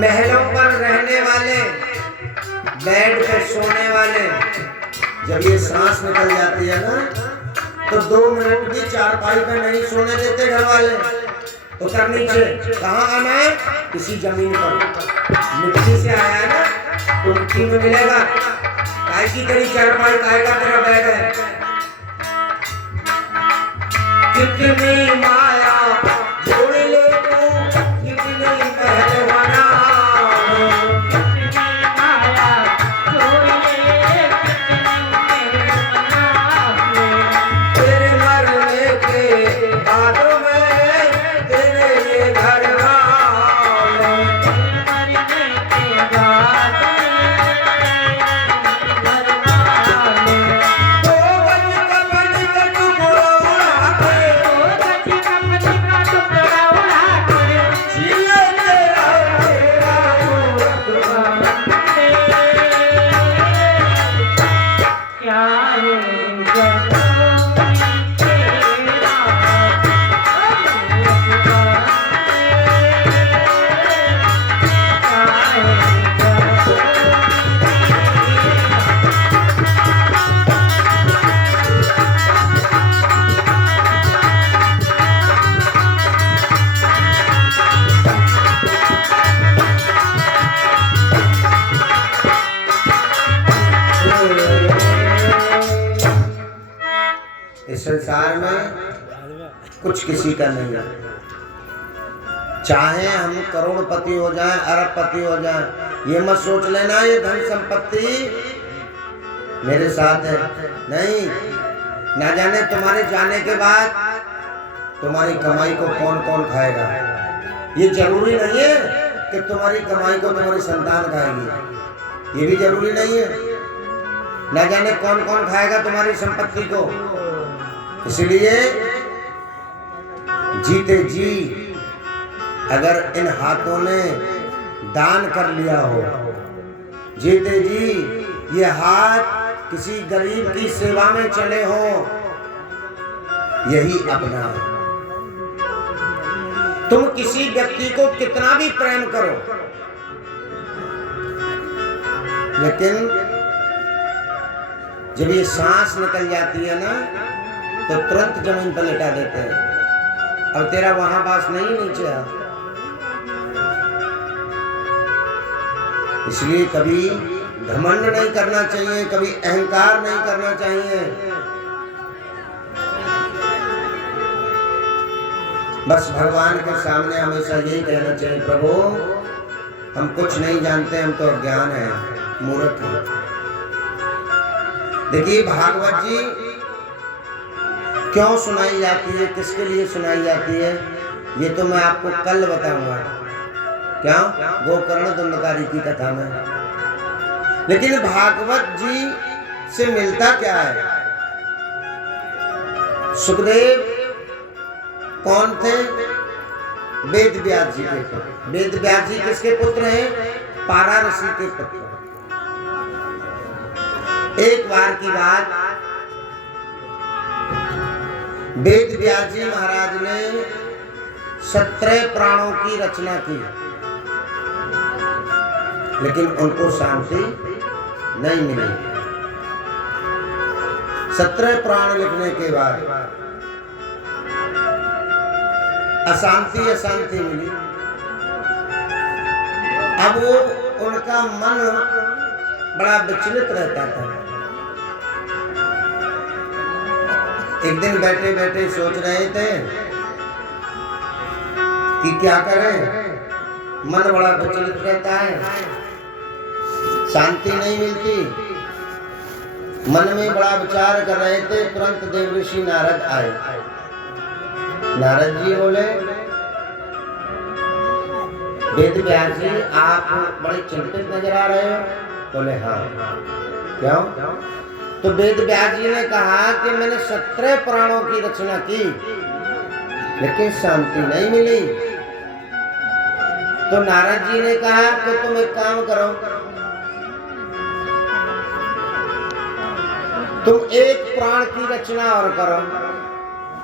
महलों पर रहने वाले, बेड पे सोने वाले, जब ये सांस निकल जाती है ना तो 2 मिनट भी चारपाई पे नहीं सोने देते घर वाले। उतर नीचे, कहाँ आना है? किसी जमीन पर। मिट्टी से आया है ना तो मिट्टी में मिलेगा। काय की तेरी चारपाई, काय का तेरा बेड है? कितनी माया जोड़ ले तू, कितनी पहलवाना, तेरे मरने के बाद में तेरे ये घर वाले, मरने के बाद इस संसार में कुछ किसी का नहीं है। चाहे हम करोड़पति हो जाएं, अरबपति हो जाएं, ये मत सोच लेना ये धन संपत्ति मेरे साथ है। नहीं, ना जाने तुम्हारे जाने के बाद तुम्हारी कमाई को कौन कौन खाएगा। ये जरूरी नहीं है कि तुम्हारी कमाई को तुम्हारी संतान खाएगी, ये भी जरूरी नहीं है। ना जाने कौन कौन खाएगा तुम्हारी संपत्ति को। इसलिए जीते जी अगर इन हाथों ने दान कर लिया हो, जीते जी ये हाथ किसी गरीब की सेवा में चले हो, यही अपना है। तुम किसी व्यक्ति को कितना भी प्रेम करो, लेकिन जब ये सांस निकल जाती है ना तो तुरंत जमीन पर लेटा देते हैं। अब तेरा वहां बास नहीं नीचे है। इसलिए कभी घमंड नहीं करना चाहिए, कभी अहंकार नहीं करना चाहिए। बस भगवान के सामने हमेशा यही कहना चाहिए, प्रभु हम कुछ नहीं जानते, हम तो अज्ञान है, मूर्ख हैं। देखिए भागवत जी क्यों सुनाई जाती है, किसके लिए सुनाई जाती है, ये तो मैं आपको कल बताऊंगा। क्या? गोकर्ण दंडकारी की कथा में। लेकिन भागवत जी से मिलता क्या है? सुखदेव कौन थे? वेद व्यास जी के पुत्र। वेद व्यास जी किसके पुत्र हैं? पारा ऋषि के पुत्र। एक बार की बात, वेद व्यास जी महाराज ने 17 प्राणों की रचना की, लेकिन उनको शांति नहीं मिली। 17 प्राण लिखने के बाद अशांति अशांति मिली। अब वो उनका मन बड़ा विचलित रहता था। एक दिन बैठे बैठे सोच रहे थे कि क्या करें, मन बड़ा विचलित रहता है, शांति नहीं मिलती। मन में बड़ा विचार कर रहे थे, तुरंत देवऋषि नारद आए। नारद जी बोले, वेद व्यास जी आप बड़े चिंतित नजर आ रहे हो। बोले हाँ। क्यों? तो वेद व्यास जी ने कहा कि मैंने 17 पुराणों की रचना की, लेकिन शांति नहीं मिली। तो नारद जी ने कहा कि तुम एक काम करो, तुम एक पुराण की रचना और करो।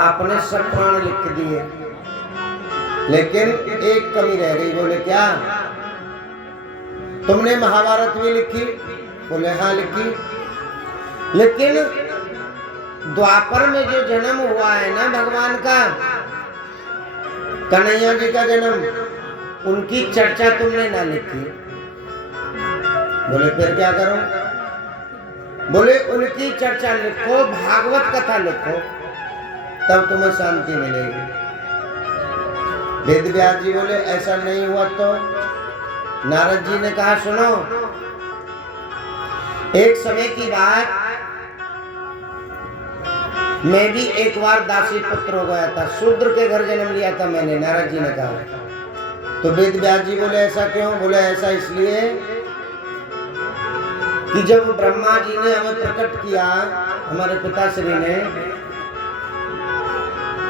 आपने सब पुराण लिख दिए, लेकिन एक कमी रह गई। बोले क्या? तुमने महाभारत भी लिखी? बोले हाँ लिखी, लेकिन द्वापर में जो जन्म हुआ है ना भगवान का, कन्हैया जी का जन्म, उनकी चर्चा तुमने ना लिखी। बोले फिर क्या करूं? बोले उनकी चर्चा लिखो, भागवत कथा लिखो, तब तुम्हें शांति मिलेगी। वेद व्यास जी बोले ऐसा नहीं हुआ तो? नारद जी ने कहा सुनो, एक समय की बात, मैं भी एक बार दासी पुत्र हो गया था, शूद्र के घर जन्म लिया था मैंने। नारद जी ने कहा। तो वेद व्यास जी बोले ऐसा क्यों? बोले ऐसा इसलिए कि जब ब्रह्मा जी ने हमें प्रकट किया, हमारे पिताश्री ने,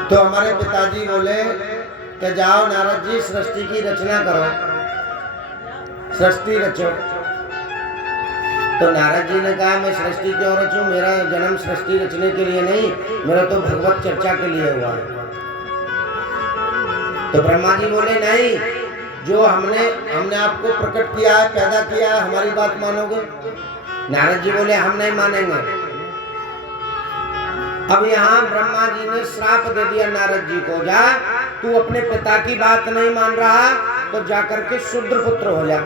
तो हमारे पिताजी बोले कि जाओ नारद जी सृष्टि की रचना करो, सृष्टि रचो। तो नारद जी ने कहा मैं सृष्टि क्यों रचूं? मेरा जन्म सृष्टि रचने के लिए नहीं, मेरा तो भगवत चर्चा के लिए हुआ है। तो ब्रह्मा जी बोले नहीं, जो हमने आपको प्रकट किया है, पैदा किया है, हमारी बात मानोगे? नारद जी बोले हम नहीं मानेंगे। अब यहाँ ब्रह्मा जी ने श्राप दे दिया नारद जी को, जा तू अपने पिता की बात नहीं मान रहा तो जाकर के शूद्र पुत्र हो जा,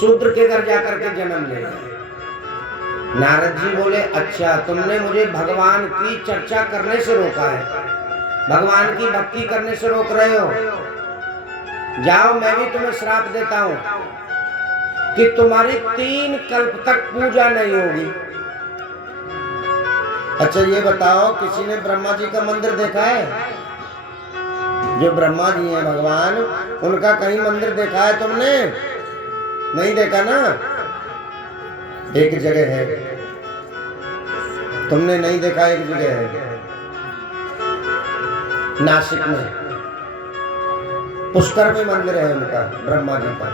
शूद्र के घर जाकर के जन्म ले। नारद जी बोले अच्छा, तुमने मुझे भगवान की चर्चा करने से रोका है, भगवान की भक्ति करने से रोक रहे हो। जाओ मैं भी तुम्हें श्राप देता हूं कि तुम्हारी 3 कल्प तक पूजा नहीं होगी। अच्छा ये बताओ, किसी ने ब्रह्मा जी का मंदिर देखा है? जो ब्रह्मा जी हैं भगवान, उनका कहीं मंदिर देखा है तुमने? नहीं देखा ना। एक जगह है, तुमने नहीं देखा, एक जगह है नासिक में, पुष्कर में मंदिर है उनका, ब्रह्मा जी का।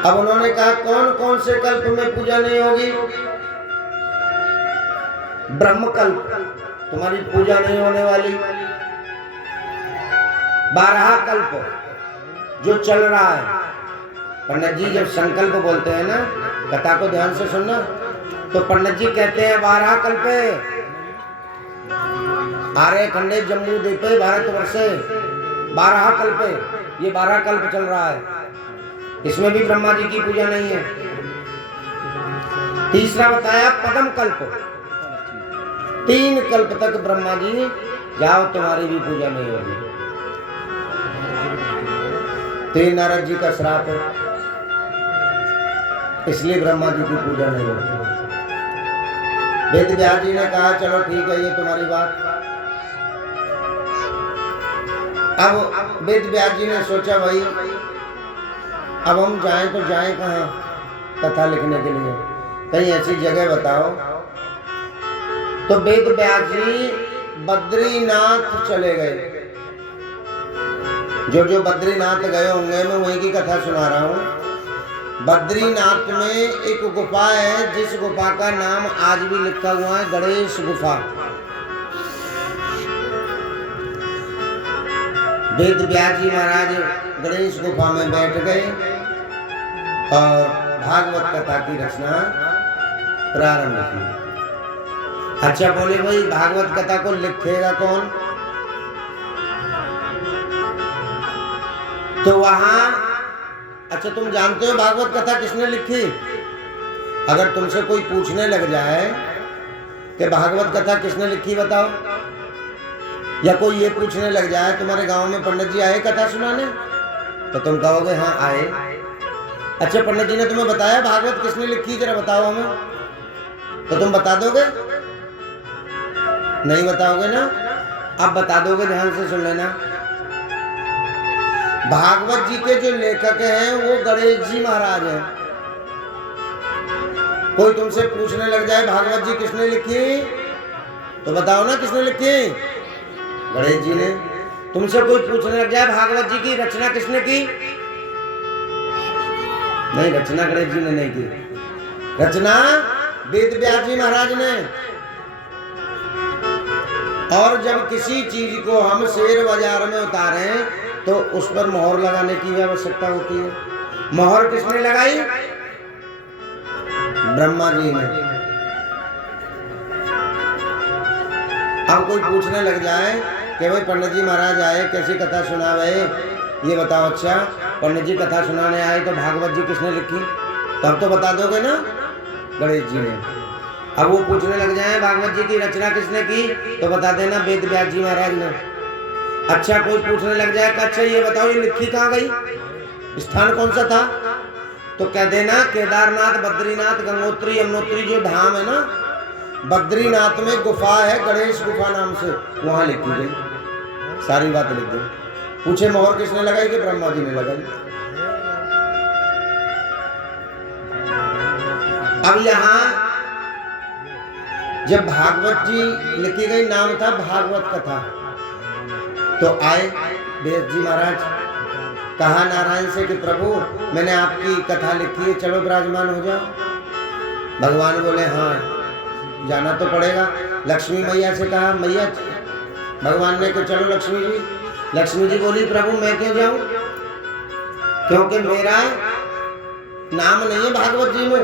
अब उन्होंने कहा कौन कौन से कल्प में पूजा नहीं होगी? ब्रह्म कल्प तुम्हारी पूजा नहीं होने वाली। 12 कल्प जो चल रहा है, पंडित जी जब संकल्प बोलते हैं ना, कथा को ध्यान से सुनना, तो पंडित जी कहते हैं 12 कल्पे आर्य खंडे जम्मू द्वीपे भारतवर्षे 12 कल्पे, ये 12 कल्प चल रहा है, इसमें भी ब्रह्मा जी की पूजा नहीं है। तीसरा बताया पदम कल्प, 3 कल्प तक ब्रह्मा जी जाओ तुम्हारी भी पूजा नहीं होगी। तो ये नारद जी का श्राप है, इसलिए ब्रह्मा जी की पूजा नहीं होगी। वेद व्यास जी ने कहा चलो ठीक है, ये तुम्हारी बात। अब वेद व्यास जी ने सोचा भाई अब हम जाएं तो जाएं कहाँ कथा लिखने के लिए, कहीं ऐसी जगह बताओ। तो वेद व्यास जी बद्रीनाथ चले गए। जो बद्रीनाथ गए होंगे, मैं वहीं की कथा सुना रहा हूँ। बद्रीनाथ में एक गुफा है, जिस गुफा का नाम आज भी लिखा हुआ है गणेश गुफा। वेद व्यास जी महाराज गणेश गुफा में बैठ गए और भागवत कथा की रचना प्रारंभ की। अच्छा बोले भाई भागवत कथा को लिखेगा कौन? तो वहां, अच्छा तुम जानते हो भागवत कथा किसने लिखी? अगर तुमसे कोई पूछने लग जाए कि भागवत कथा किसने लिखी बताओ, या कोई ये पूछने लग जाए तुम्हारे गांव में पंडित जी आए कथा सुनाने, तो तुम कहोगे हाँ आए। अच्छा पंडित जी ने तुम्हें बताया भागवत किसने लिखी, जरा बताओ हमें। तो तुम बता दोगे? नहीं बताओगे ना? अब बता दोगे, ध्यान से सुन लेना। भागवत जी के जो लेखक हैं वो गणेश जी महाराज हैं। कोई तुमसे पूछने लग जाए भागवत जी किसने लिखी, तो बताओ ना किसने लिखी? गणेश जी ने। तुमसे कोई पूछने लग जाए भागवत जी की रचना किसने की? नहीं, रचना गणेश जी ने नहीं की, रचना वेद व्यास जी महाराज ने। और जब किसी चीज को हम शेयर बाजार में उतारें तो उस पर मोहर लगाने की आवश्यकता होती है। मोहर किसने लगाई? ब्रह्मा जी ने। अब कोई पूछने लग जाए कि भाई पंडित जी महाराज आए, कैसी कथा सुनावे, ये बताओ। अच्छा, पंडित जी कथा सुनाने आए तो भागवत जी किसने लिखी? तब तो बता दोगे ना, गणेश जी ने। अब वो पूछने लग जाए भागवत जी की रचना किसने की, तो बता देना वेद व्यास जी महाराज ने। अच्छा, कोई पूछने लग जाए कि अच्छा ये बताओ ये लिखी कहाँ गई, स्थान कौन सा था, तो कह देना केदारनाथ, बद्रीनाथ, गंगोत्री, यमुनोत्री जो धाम है ना, बद्रीनाथ में गुफा है गणेश गुफा नाम से, वहां लिखी गई। सारी बात लिख दो। पूछे मोहर किसने लगाई? कि ब्रह्मा जी ने लगाई। अब यहाँ जब भागवत जी लिखी गई, नाम था भागवत कथा, तो आए व्यास जी महाराज, कहा नारायण से कि प्रभु मैंने आपकी कथा लिखी है, चलो विराजमान हो जाओ। भगवान बोले हाँ जाना तो पड़ेगा। लक्ष्मी मैया से कहा मैया, भगवान ने कहा चलो लक्ष्मी जी। लक्ष्मी जी बोली प्रभु मैं क्यों जाऊं, क्योंकि मेरा नाम नहीं है भागवत जी में,